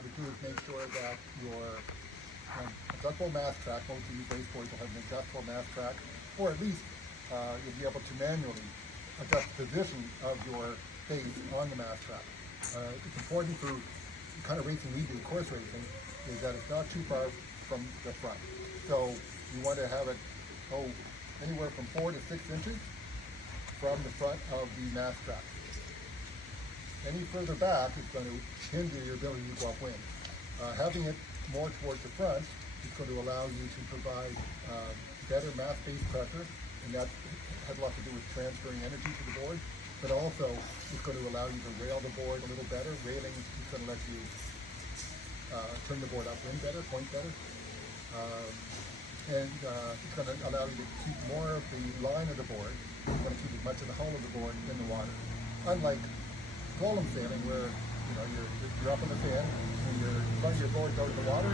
want to do is make sure that your adjustable mast track, most of these race boards will have an adjustable mast track, or at least you'll be able to manually adjust the position of your base on the mast track. It's important for the kind of racing we do, course racing, is that it's not too far from the front. So you want to have it anywhere from 4 to 6 inches from the front of the mast track. Any further back is going to hinder your ability to go upwind. Having it more towards the front is going to allow you to provide better mast-based pressure, and that has a lot to do with transferring energy to the board, but also it's going to allow you to rail the board a little better. Railing is going to let you turn the board upwind better, point better. And it's going to allow you to keep more of the line of the board. It's going to keep as much of the hull of the board in the water. Unlike slalom sailing, where you're up in the fin and front of your board goes to the water.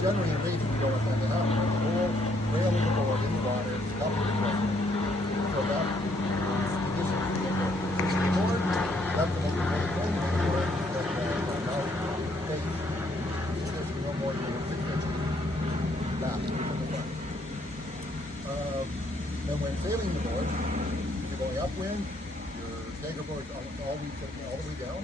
Generally in racing you don't have that happen. The whole rail of the board in the water is up to the front. So that position of the board, that's the most important thing. That now base is no more than 6 inches back from the front. And when sailing the board, if you're going upwind, Dagger board is always going to be all the way down,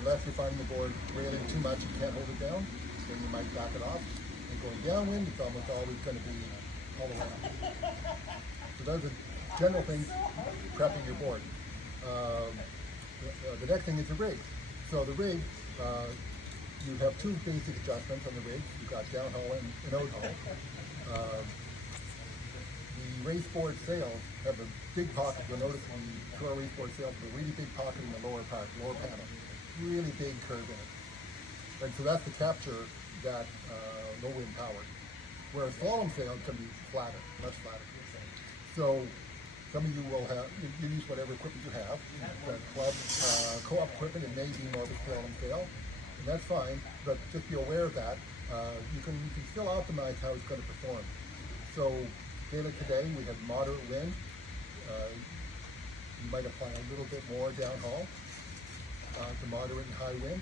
unless you're finding the board railing too much, you can't hold it down, then you might back it off. And going downwind, it's almost always going to be all the way up. So those are general things prepping your board. The next thing is the rig. So the rig, you have two basic adjustments on the rig. You've got downhaul and outhaul. The race board sails have a big pocket. You'll notice when you throw a race board sail, there's a really big pocket in the lower part, lower panel. Really big curve in it. And so that's to capture that low wind power. Whereas slalom sail can be flatter, much flatter. So some of you will have, you use whatever equipment you have. The club co-op equipment, it may be more of a slalom sail, and that's fine, but just be aware of that. You can still optimize how it's going to perform. So today we have moderate wind. You might apply a little bit more downhaul to moderate and high wind,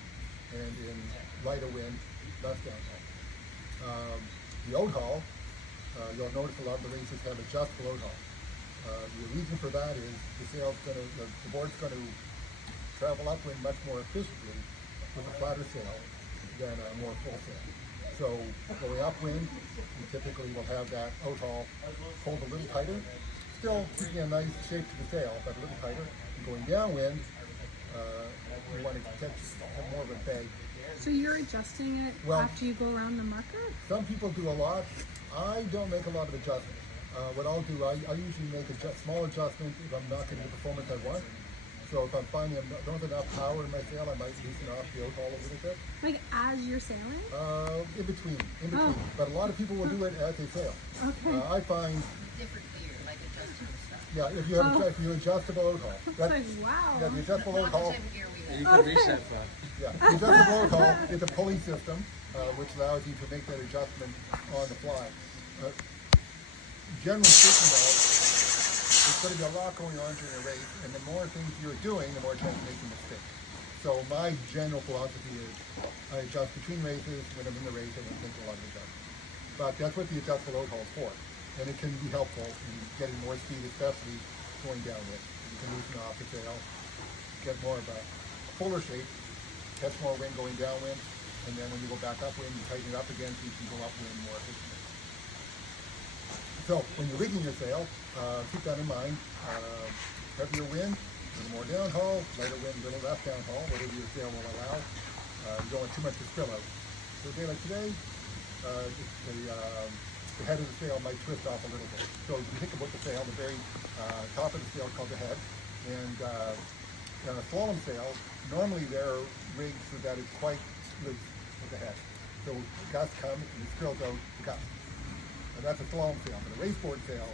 and in lighter wind, less downhaul. The outhaul, you'll notice a lot of the racers have adjustable outhaul. The reason for that is the board's going to travel upwind much more efficiently with a flatter sail than a more full sail. So going upwind, you typically will have that outhaul hold a little tighter, still keeping a nice shape to the sail, but a little tighter. And going downwind, you want to have more of a bag. So you're adjusting it after you go around the marker? Some people do a lot. I don't make a lot of adjustments. What I'll do, I usually make a small adjustment if I'm not getting the performance I want. So if I'm finding I don't have enough power in my sail, I might loosen off the outhaul a little bit. Like as you're sailing? In between. Oh. But a lot of people will do it as they sail. Okay. I find different gear, like adjustable stuff. Yeah, if you have adjustable outhaul. That's like, wow. Yeah, the adjustable outhaul. You can reset that. Yeah, the adjustable outhaul is a pulley system which allows you to make that adjustment on the fly. Generally speaking, though, there's going to be a lot going on during a race, and the more things you're doing, the more chance of making mistakes. So my general philosophy is I adjust between races. When I'm in the race, I don't make a lot of adjustments. But that's what the adjustable outhaul is for. And it can be helpful in getting more speed, especially going downwind. You can loosen off the sail, get more of a fuller shape, catch more wind going downwind, and then when you go back upwind, you tighten it up again so you can go upwind more efficiently. So when you're rigging your sail, keep that in mind. Heavier wind, a little more downhaul, lighter wind, a little less downhaul, whatever your sail will allow. You don't want too much to spill out. So a day like today, the head of the sail might twist off a little bit. So if you think about the sail, the very top of the sail is called the head. And a slalom sail, normally they're rigged so that it's quite loose with the head. So gusts come and it spills out the gust. And that's a slalom sail. But a race board sail,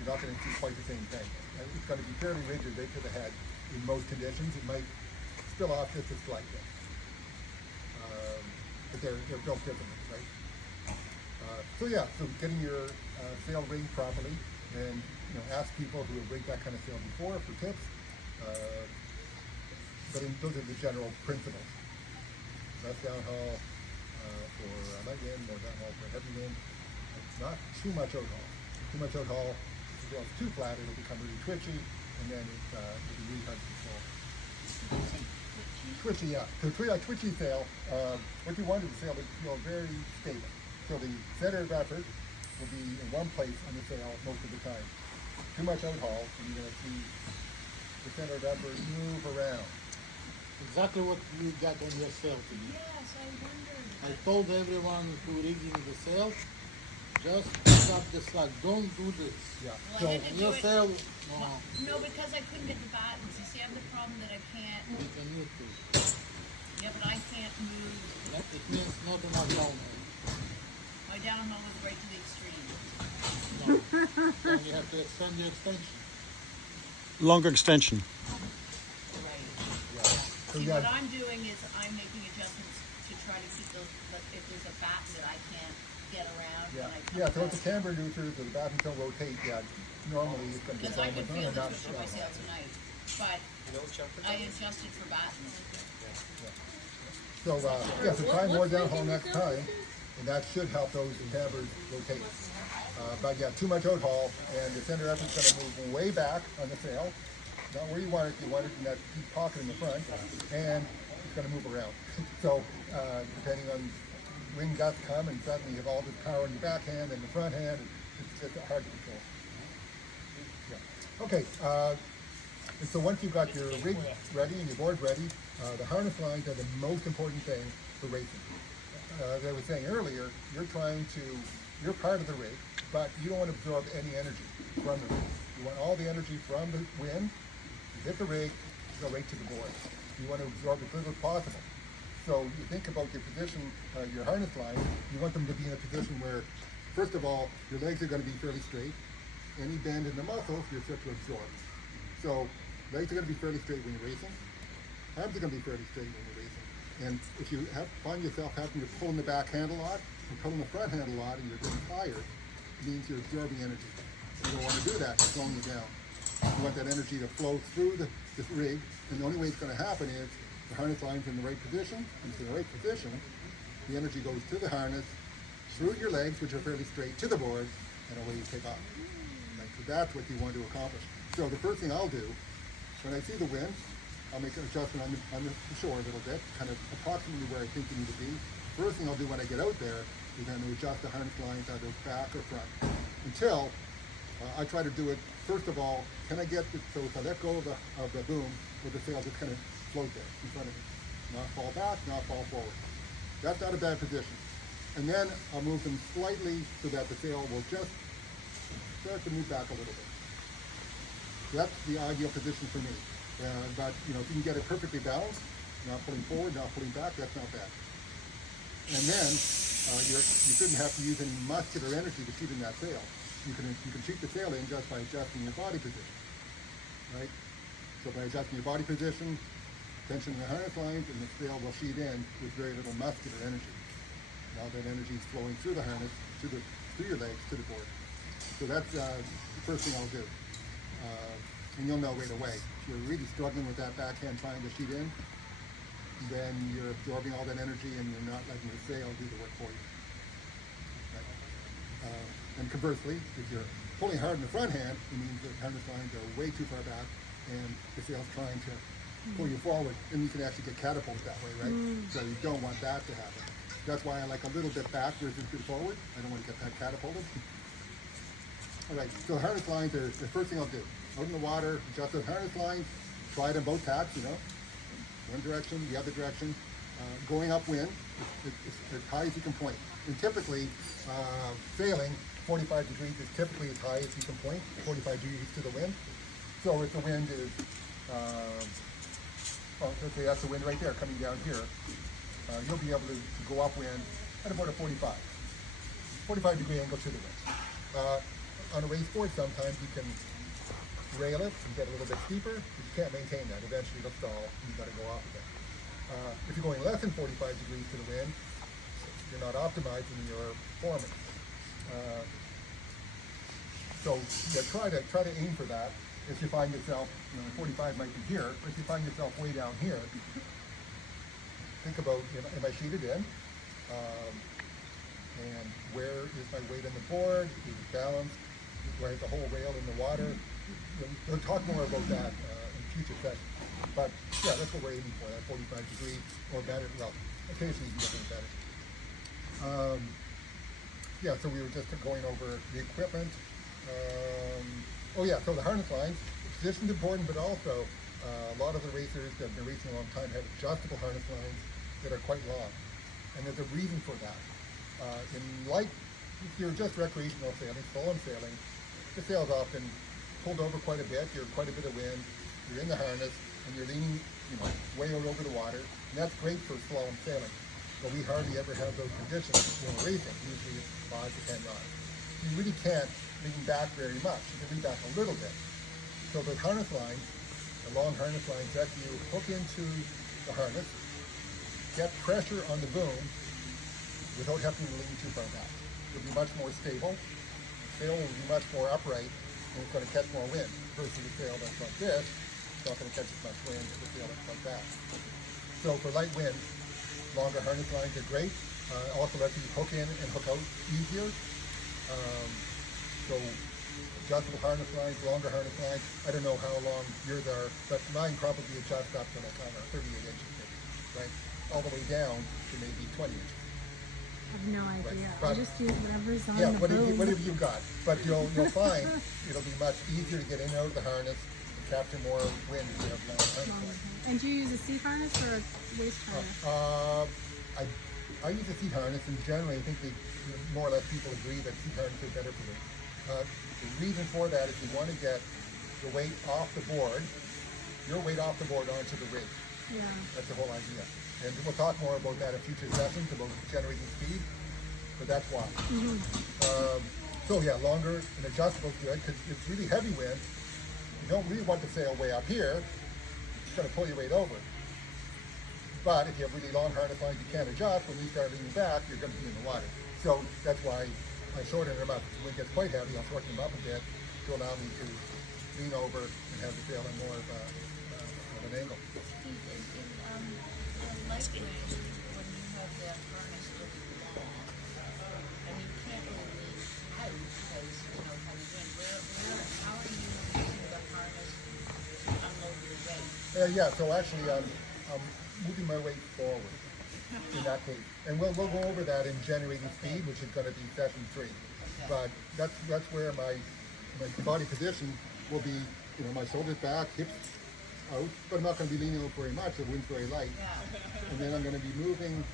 you're not going to see quite the same thing. And it's going to be fairly rigid right to the head in most conditions. It might spill off just a slight bit. But they're built differently, right? So getting your sail rigged properly, and ask people who have rigged that kind of sail before for tips. But those are the general principles. less downhaul for light wind, more downhaul for heavy wind. It's not too much outhaul. Too much outhaul, if it's too flat, it'll become really twitchy, and then it'll be really hard to control. Twitchy, yeah. So twitchy sail, what you want is a sail to feel very stable. So the center of effort will be in one place on the sail most of the time. Too much outhaul, and you're going to see the center of effort move around. Exactly what you got on your sail to me. Yes, I wondered. I told everyone who rigging the sail, just stop the slack. Don't do this. Yeah. Well, So I had to On do your it. sail, No, because I couldn't get the buttons. You see, I have the problem that I can't. you can use to. Yeah, but I can't move. It means not enough down. My downhill was right to the extreme. No. Then you have to extend the extension. Longer extension. Right. yeah. So See, you what got, I'm doing is I'm making adjustments to try to keep those. But if there's a batten that I can't get around, yeah. when I come Yeah, so back, it's a camber inducer, so the battens don't rotate. Yeah, normally it's going to be because I could feel and the not twitch of my sail tonight, but I adjusted for battens. So, yeah, so try more downhaul next time, and that should help those cambers rotate. But yeah, too much outhaul, and the center effort's going to move way back on the sail, not where you want it. You want it in that deep pocket in the front, and it's going to move around. So, depending on wind gusts come, and suddenly you have all this power in your backhand and the front hand, and it's just hard to control. Yeah. Okay. And so once you've got your rig ready and your board ready, the harness lines are the most important thing for racing. As I was saying earlier, you're part of the rig, but you don't want to absorb any energy from the rig. You want all the energy from the wind, you hit the rig, go right to the board. You want to absorb as little as possible. So you think about your position, your harness line, you want them to be in a position where, first of all, your legs are going to be fairly straight. Any bend in the muscles, you're set to absorb. So legs are going to be fairly straight when you're racing. Arms are going to be fairly straight when you're racing. And if you find yourself having to pull in the back hand a lot and pull in the front hand a lot and you're getting tired, it means you're absorbing energy. You don't want to do that, it's slowing you down. You want that energy to flow through the rig, and the only way it's going to happen is the harness line's in the right position, and it's in the right position, the energy goes to the harness, through your legs, which are fairly straight, to the board, and away you take off. Right? So that's what you want to accomplish. So the first thing I'll do, when I see the wind, I'll make an adjustment on the shore a little bit, kind of approximately where I think you need to be. First thing I'll do when I get out there is then to adjust the harness lines either back or front. Until I try to do it, first of all, can I get, so if I let go of the boom, with the sail just kind of float there in front of me. Not fall back, not fall forward. That's not a bad position. And then I'll move them slightly so that the sail will just start to move back a little bit. That's the ideal position for me. But you know, if you can get it perfectly balanced, not pulling forward, not pulling back, that's not bad. And then you shouldn't have to use any muscular energy to shoot in that sail. You can shoot the sail in just by adjusting your body position, right? So by adjusting your body position, tension in the harness lines, and the sail will shoot in with very little muscular energy. Now that energy is flowing through the harness, through your legs, to the board. So that's the first thing I'll do. And you'll know right away. If you're really struggling with that backhand trying to shoot in, then you're absorbing all that energy and you're not letting the sail do the work for you. Right? And conversely, if you're pulling hard in the front hand, it means the harness lines are way too far back and the sail's trying to pull you forward, and you can actually get catapulted that way, right? So you don't want that to happen. That's why I like a little bit back versus good forward. I don't want to get that catapulted. All right, so harness lines are the first thing I'll do. Out in the water, adjust the harness lines, try it in both tacks, you know, one direction, the other direction, going upwind as high as you can point. And typically, sailing, 45 degrees is typically as high as you can point, 45 degrees to the wind. So if the wind is, well, let's say that's the wind right there coming down here, you'll be able to go upwind at about a 45 degree angle to the wind. On a race board, sometimes you can rail it and get a little bit steeper, but you can't maintain that. Eventually it'll stall and you've got to go off of it. If you're going less than 45 degrees to the wind, you're not optimizing your performance. So yeah, try to aim for that. If you find yourself, you know, 45 might be here, but if you find yourself way down here, think about, am I sheeted in? And where is my weight on the board? Is it balanced? Do I have the whole rail in the water? We'll talk more about that in future sessions. But yeah, that's what we're aiming for, that 45 degree or better. Well, occasionally you can get a little better. Yeah, so we were just going over the equipment. Oh yeah, so the harness lines, position's important, but also a lot of the racers that have been racing a long time have adjustable harness lines that are quite long. And there's a reason for that. If you're just recreational sailing, slalom sailing, the sail's often pulled over quite a bit, you're quite a bit of wind, you're in the harness, and you're leaning, way out over the water, and that's great for slalom sailing. But we hardly ever have those conditions when we're racing. Usually it's 5 to 10 knots. You really can't lean back very much. You can lean back a little bit. So the harness lines, the long harness lines that you hook into the harness, get pressure on the boom without having to lean too far back. It'll be much more stable. The sail will be much more upright, and it's going to catch more wind versus a sail that's like this. It's not going to catch as much wind as a sail that's like that. So for light wind, longer harness lines are great. Also let you hook in and hook out easier. So adjustable harness lines, longer harness lines. I don't know how long yours are, but mine probably adjust up to like, I don't know, 38 inches, maybe, right? All the way down to maybe 20 inches. I have no idea. But- I just use whatever's on Yeah, the boom. whatever you've got. But you'll find it'll be much easier to get in and out of the harness and capture more wind if you have long harness lines. And do you use a seat harness or a waist harness? I use a seat harness, and generally I think more or less people agree that seat harness is better for me. The reason for that is you want to get the weight off the board, your weight off the board onto the rig. Yeah. That's the whole idea. And we'll talk more about that in future sessions, about generating speed, but that's why. So yeah, longer and adjustable is good, because it's really heavy wind. You don't really want the sail way up here. It's going to pull your weight over. But if you have really long harness lines you can't adjust, when you start leaning back, you're going to be in the water. So that's why I shorten them up. When it gets quite heavy, I'll shorten them up a bit to allow me to lean over and have the sail in more of an angle. In light wind, when you have that harness really long, I mean, you can't really lean out because, from the wind. How are you using the harness to unload your weight? Yeah, so actually I'm moving my weight forward in that case. And we'll go over that in generating speed, which is going to be session 3. But that's where my body position will be, my shoulders back, hips out, but I'm not going to be leaning out very much, the wind's very light. And then I'm going to be moving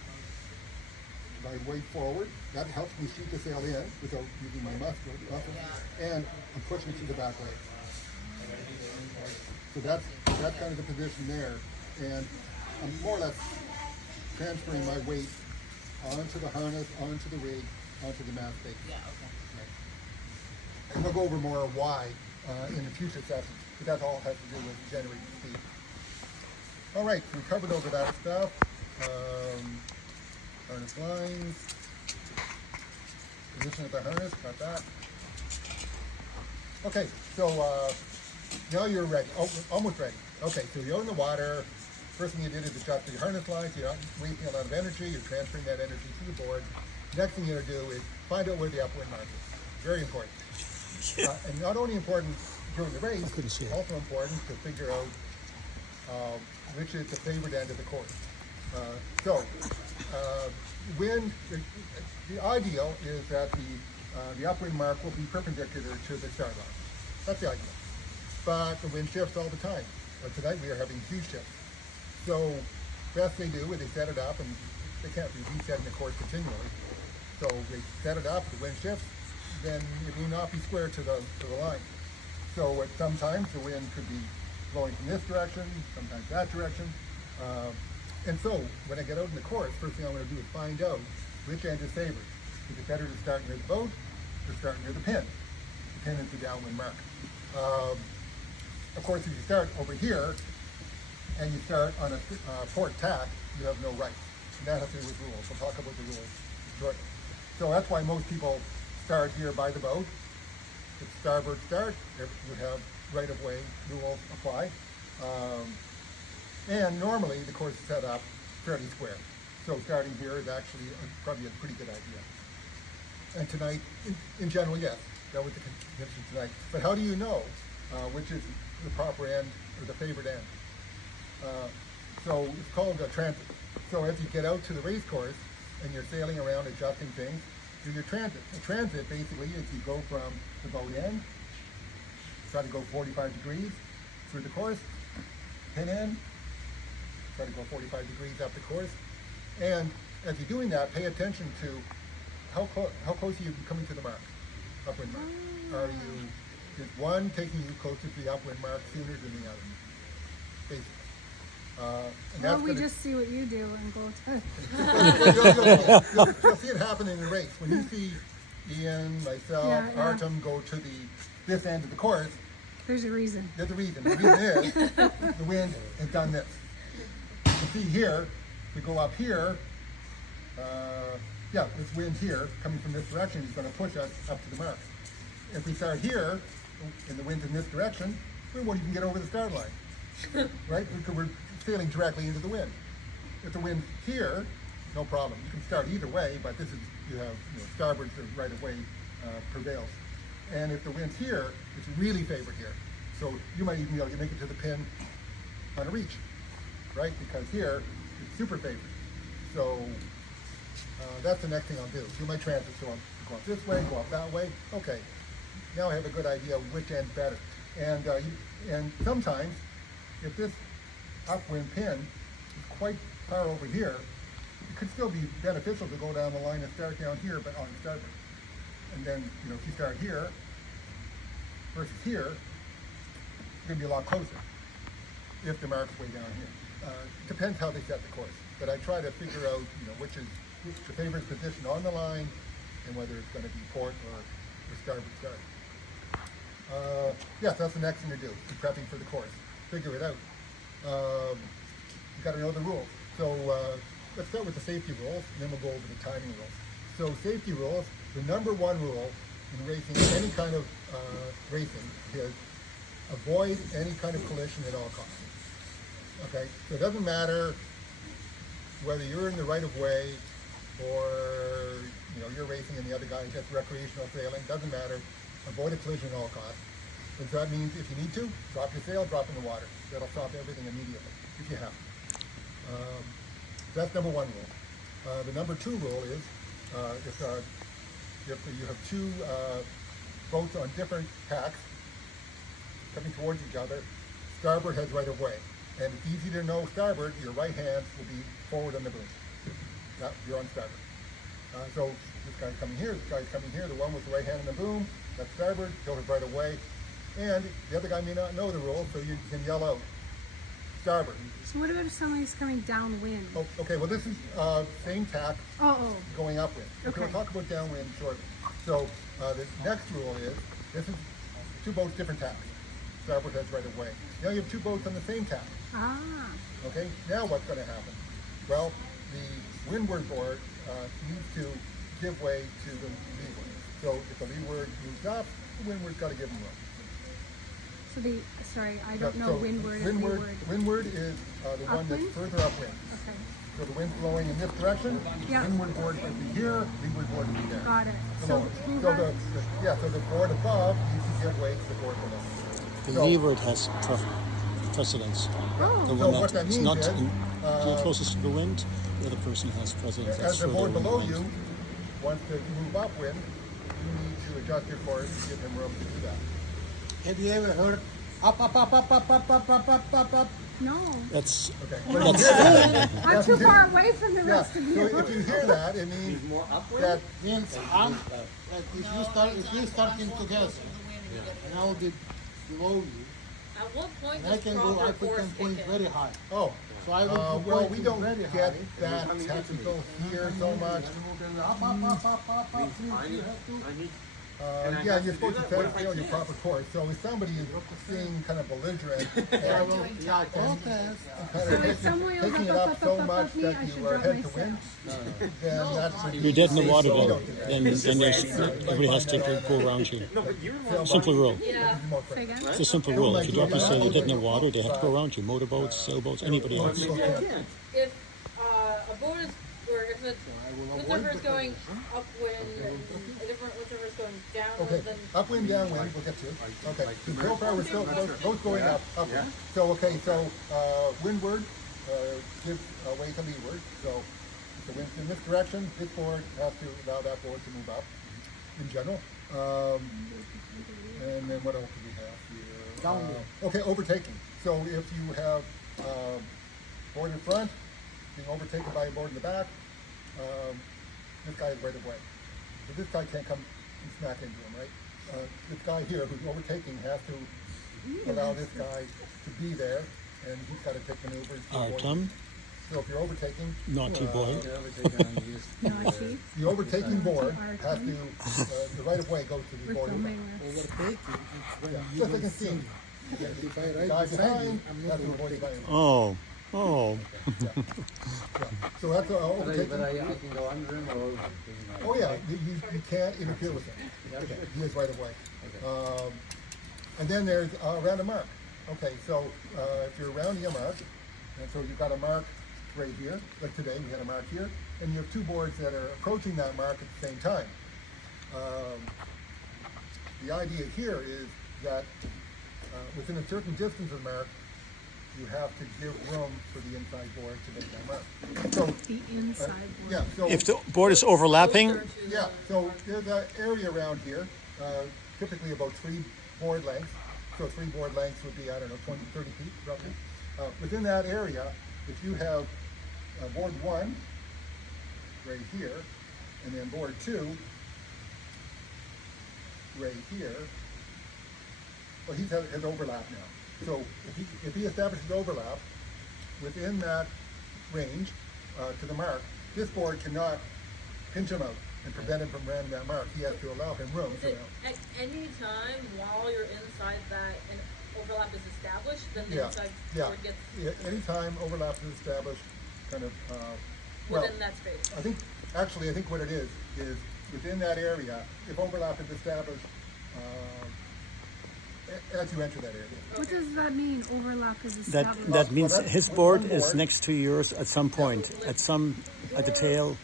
my weight forward. That helps me shoot the sail in without using my muscle. And I'm pushing it to the back leg. So that's kind of the position there. And I'm more or less transferring my weight onto the harness, onto the rig, onto the mast base. Yeah, okay. Right. And we'll go over more why in the future sessions, but that all has to do with generating speed. All right, we covered over that stuff. Harness lines, position of the harness, got that. Okay, so now you're ready, almost ready. Okay, so you're in the water. First thing you did is adjust your harness lines. You're not wasting a lot of energy. You're transferring that energy to the board. Next thing you're going to do is find out where the upwind mark is. Very important. And not only important during the race, also important to figure out which is the favored end of the course. Wind, the ideal is that the upwind mark will be perpendicular to the start line. That's the ideal. But the wind shifts all the time. Tonight we are having huge shifts. So best they do is they set it up, and they can't be resetting the course continually. So they set it up, the wind shifts, then it will not be square to the line. So sometimes the wind could be blowing from this direction, sometimes that direction. And so when I get out in the course, first thing I want to do is find out which end is favored. Is it better to start near the boat or start near the pin? The pin is the downwind mark. Of course, if you start over here and you start on a port tack, you have no right. And that has to do with rules. We'll talk about the rules shortly. So that's why most people start here by the boat. It's starboard start. You have right-of-way rules apply. And normally the course is set up fairly square. So starting here is actually probably a pretty good idea. And tonight, in general, yes, that was the condition tonight. But how do you know which is the proper end or the favored end? So it's called a transit. So as you get out to the race course and you're sailing around adjusting things, do your transit. A transit basically is you go from the boat end, try to go 45 degrees through the course, pin end, try to go 45 degrees up the course. And as you're doing that, pay attention to how close are you coming to the mark, upwind mark. Is one taking you closer to the upwind mark sooner than the other? Basically. And Well, that's we gonna- just see what you do and go to. you'll see it happen in the race. When you see Ian, myself, Yeah, yeah. Artem go to this end of the course, There's a reason. there's a reason. The reason is the wind has done this. You can see here, if we go up here, this wind here coming from this direction is going to push us up to the mark. If we start here, and the wind's in this direction, we won't even get over the start line, right? Because we're sailing directly into the wind. If the wind's here, no problem. You can start either way, but this is, starboard to right of way prevails. And if the wind's here, it's really favored here. So you might even be able to make it to the pin on a reach, right? Because here, it's super favored. So that's the next thing I'll do. Do my transit. So I'm go up this way, go up that way. Okay, now I have a good idea of which end's better. And sometimes, if this upwind pin is quite far over here, it could still be beneficial to go down the line and start down here, but on starboard. And then, if you start here versus here, you're going to be a lot closer if the mark's way down here. Depends how they set the course. But I try to figure out, which is the favorite position on the line and whether it's going to be port or starboard start. Yes, that's the next thing to do, prepping for the course. Figure it out. You got to know the rules. So let's start with the safety rules, and then we'll go over the timing rules. So safety rules, the number one rule in racing, any kind of racing, is avoid any kind of collision at all costs. Okay, so it doesn't matter whether you're in the right of way or you're racing and the other guy is just recreational sailing. Doesn't matter. Avoid a collision at all costs. And so that means if you need to, drop your sail, drop in the water. That'll stop everything immediately if you have to. That's number one rule. The number two rule is if you have two boats on different tacks coming towards each other, starboard has right of way. And it's easy to know starboard, your right hand will be forward on the boom. You're on starboard. So this guy's coming here, this guy's coming here, the one with the right hand on the boom, that's starboard, he'll have right of way. And the other guy may not know the rule, so you can yell out, starboard. So what about if somebody's coming downwind? Oh, okay, well this is same tack going upwind. Okay, we'll talk about downwind shortly. So the next rule is, this is two boats, different tacks. Starboard has right of way. Now you have two boats on the same tack. Okay, now what's going to happen? Well, the windward board needs to give way to the leeward. So if the leeward moves up, the windward's got to give them room. So I don't know windward and leeward. Windward is the one that's further upwind. Okay. So the wind's blowing in this direction, windward board would be here, leeward board would be there. Got it. So the board above needs to give way to the board below. The leeward has precedence. The So one what that that's means not is, closest to the wind, the other person has precedence. as That's the board further below inland. you wants to move upwind, you need to adjust your course to give him room to do that. Have you ever heard up, up, up, up, up, up, up, up, up, up, up? No. That's Okay. I'm too far away from the Yeah, rest of so you. if you hear that, it means More upwind? that Means if you starting together, and I will be below you, At what point and I does can go, proper I force can kick point in? very high. oh, So I will be well, pointing we don't very get high. that technical here so much. Up, up, up, up, up, up, please, you have to. Yeah, you're supposed to sail your proper course. So if somebody is being kind of belligerent I will, and yeah, protest. kind So of if someone will taking it up, up up, so up, up, much up me, that I should you are drop head to my wind, sail. then that's You're dead in the water we then. don't do that. Then everybody has to go around you. Simple rule. Yeah. Say again? It's a simple rule. If you drop your sail, you're dead in the water, they have to go around you. Motorboats, sailboats, anybody else. If board is, or if a I will avoid windsurfer is the going collision. upwind and a different windsurfer is going downwind, Okay, then upwind, downwind, we'll get to it. Okay, like so far we're still both going up, upwind. So, okay, so, windward, gives way to leeward. So, if the wind's in this direction, this board has to allow that board to move up in general. And then what else do we have here? Downwind. Okay, overtaking. So if you have, board in front, being overtaken by a board in the back, this guy is right of way. So this guy can't come and smack into him, right? This guy here who's overtaking has to allow this guy to be there, and he's got to take maneuvers. to avoid Autumn, it. So if you're overtaking, naughty boy. Naughty. the overtaking board Autumn. has to, the right of way goes to the We're board in front. filming this. Overtaking, it's when Yeah, you just don't like a see scene. me. If I The ride guy beside behind you, I'm has not to avoid the guy overtaking. in front. Oh, Yeah. So that's overtaking. But I can go under him or over him. Oh yeah, you can't interfere with him. Okay, he is right away. And then there's around a mark. Okay, so if you're rounding a mark, and so you've got a mark right here, like today we had a mark here, and you have two boards that are approaching that mark at the same time. The idea here is that within a certain distance of the mark, you have to give room for the inside board to make that mark. So, The inside board. yeah, so. if the board is overlapping, closer to Yeah, so there's an area around here, typically about 3 board lengths. So 3 board lengths would be, I don't know, 20, 30 feet roughly. Within that area, if you have board 1 right here, and then board 2 right here, well, he's had his overlap now. So if he establishes overlap within that range to the mark, this board cannot pinch him out and prevent him from rounding that mark. He has to allow him room. Is it at any time while you're inside that an overlap is established, then the Yeah, inside yeah. board gets Yeah, anytime overlap is established, kind of, well, within that space? I think what it is within that area, if overlap is established, as you enter that area. What does that mean? Overlap is that established. that means Well, that's his one board board. is next to yours at some point, at the tail.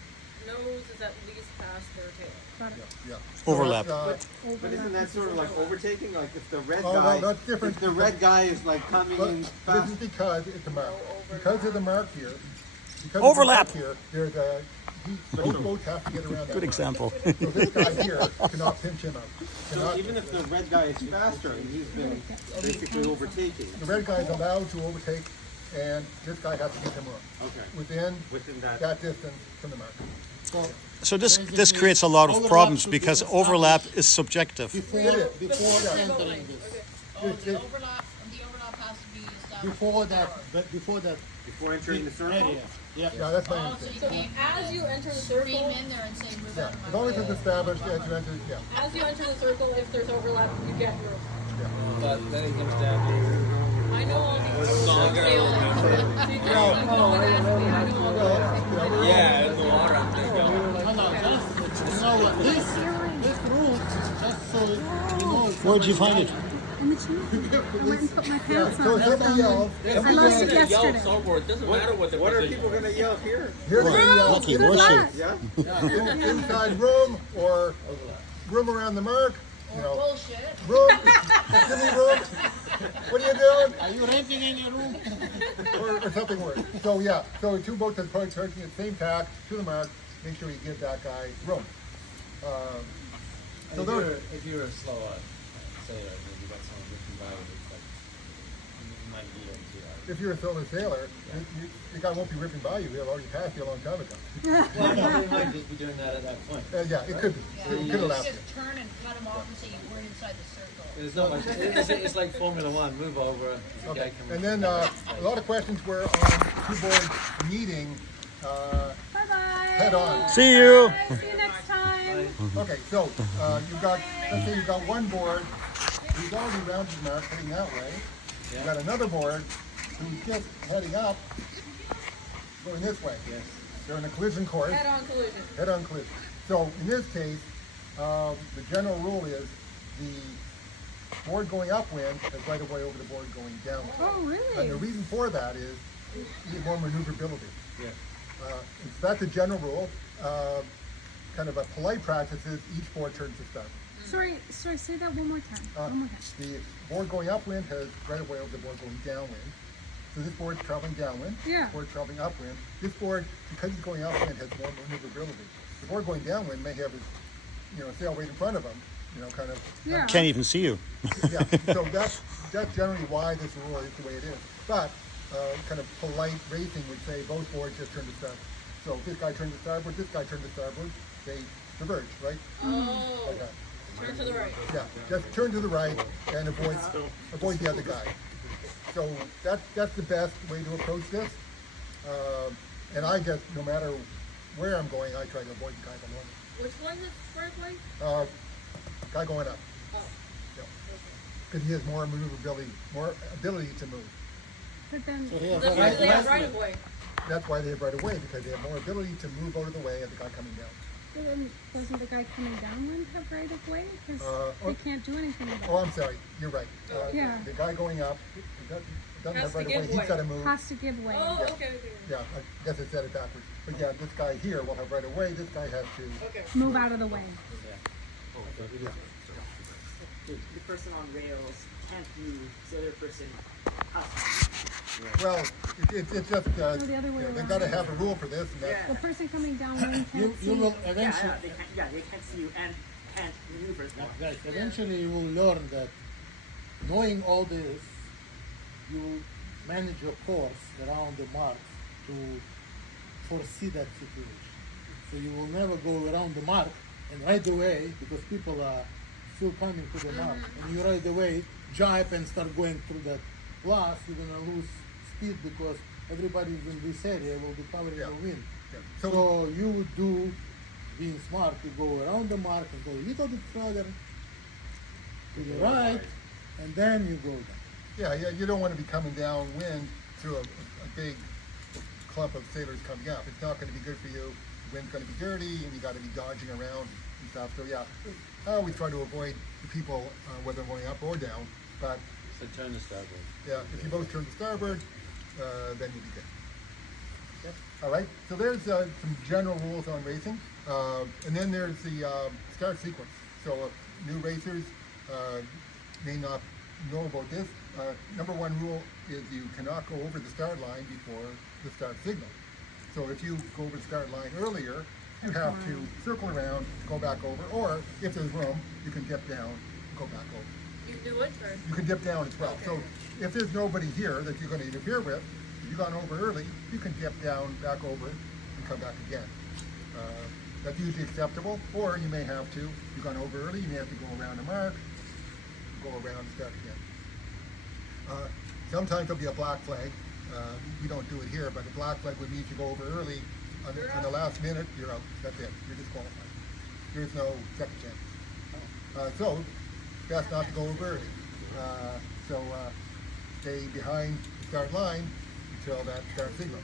Nose is at least past their tail. Got it. Yeah. Overlap. that's, But isn't that sort of like overtaking? Like if the red Oh, no, guy, that's different. if the red guy is like coming but in this fast, is because it's a mark. Because of the mark here, because Overlap. of the mark here, there's a, both boats have to get around that Good mark. example. So this guy here cannot pinch him out. so Cannot, even if the red guy is faster and he's been basically overtaking, the red guy is allowed to overtake, and this guy has to give him room. okay, Within within that. distance from the mark. So this creates a lot of problems because overlap is subjective. Before Yeah. entering this. Oh, the overlap has to be established. Before that, but before that Before entering the circle. area. Yeah. Yeah, that's my Oh, so understanding. you can't As you enter the scream circle, in there and say, move Yeah, out of my as long as way. it's established as you enter, yeah. as you enter the circle, if there's overlap, you get room. But then it comes down to I know all these rules. longer. So you can ask me, I know all those. Yeah, in the water. I'm thinking. No, just, you know what, this rule, just so you know. Where'd you find it? In the channel. I went and put my pants So on. somebody yells, I lost it Yell yesterday. somewhere. It doesn't matter what the What are position people gonna yell here? here's the Lucky horseshoe. Yeah. inside room, or room around the mark, you know, Bullshit. room, give me room, what are you doing? Are you renting in your room? Or something worse. So yeah, so 2 boats are probably charging at the same tack to the mark, make sure you give that guy room. So those, if you're a slow sailor, maybe got someone looking by you, it's like you might need them to. if you're a solo sailor, the guy won't be ripping by you, he'll already passed you a long time ago. Well, no, they might just be doing that at that point. Yeah, it could be, Yeah, it you could just allow. turn and cut him off and say you weren't inside the circle. It's not like it's like Formula One. Move over. The Okay, guy comes. and then a lot of questions were on 2 boards meeting Bye-bye. head on. See you. See you next time. Okay, so you've got, let's say you've got one board who's already rounded the mark heading that way. You've got another board who's just heading up, going this way. Yes. They're in a collision course, Head-on collision. head-on collision. So in this case, the general rule is the board going upwind has right of way over the board going downwind. Oh, And the really? reason for that is you need more maneuverability. Yeah. that's a general rule. Kind of a polite practice is each board turns to start. Sorry, say that one more time. One more time. The board going upwind has right away over the board going downwind. So this board's traveling downwind. Yeah. This board's traveling upwind. This board, because it's going upwind, has more maneuverability. The board going downwind may have its, sail right in front of them, kind of. Yeah. Can't even see you. Yeah. So that's generally why this rule is the way it is. But kind of polite racing would say both boards just turn to starboard. So if this guy turned to starboard, this guy turned to starboard, they diverge, right? Oh, Like that. turn to the right. Yeah, just turn to the right and avoid the other guy. So that's the best way to approach this. And I guess no matter where I'm going, I try to avoid the guy below me. Which one is first way? Guy going up. Oh. Because he has more maneuverability, more ability to move. But then, So he has That's a why right they have left right leg. of way. That's why they have right of way, because they have more ability to move out of the way of the guy coming down. doesn't the guy coming downwind have right of way? Because Uh, they can't do anything about Oh, I'm sorry, you're right. Yeah. The guy going up doesn't Has have to right of give way, he's way. got to it. move. Has to give way. Oh, Yeah. okay. Yeah, I guess I said it backwards. But yeah, this guy here will have right of way, this guy has to. Okay. Move out of the way. The person on rails can't move, the other person has to. Well, it's just, the other way they've around. got to have a rule for this, and that's, The person coming downwind You, can't see. you will Yeah, eventually, they can't see you and can't maneuver. right, eventually you will learn that knowing all this, you will manage your course around the mark to foresee that situation. So you will never go around the mark and right away, because people are still coming to the mark, and you right away jibe and start going through that blast, you're gonna lose speed because everybody in this area will be covering Yeah. the wind. yeah. So you would do, being smart, you go around the mark and go a little bit further to the right, and then you go down. Yeah, you don't want to be coming downwind through a big clump of sailors coming up. It's not going to be good for you. The wind's going to be dirty, and you got to be dodging around and stuff. So yeah, I always try to avoid the people, whether going up or down. But So turn to starboard. yeah, if you both turn to starboard, then you'll be good. Okay. All right. So there's some general rules on racing, and then there's the start sequence. So new racers may not know about this. Number one rule is you cannot go over the start line before the start signal. So if you go over the start line earlier, you have to circle around, go back over, or if there's room, you can dip down, go back over. You do it first. You can dip down as well. So if there's nobody here that you're going to interfere with, if you've gone over early, you can dip down, back over, and come back again. That's usually acceptable. Or you may have to, you've gone over early, you may have to go around the mark, go around and start again. Sometimes there'll be a black flag. We don't do it here, but a black flag would mean if you go over early, on the last minute, you're out. That's it. You're disqualified. There's no second chance. So, best not to go over early. Stay behind the start line until that start signal.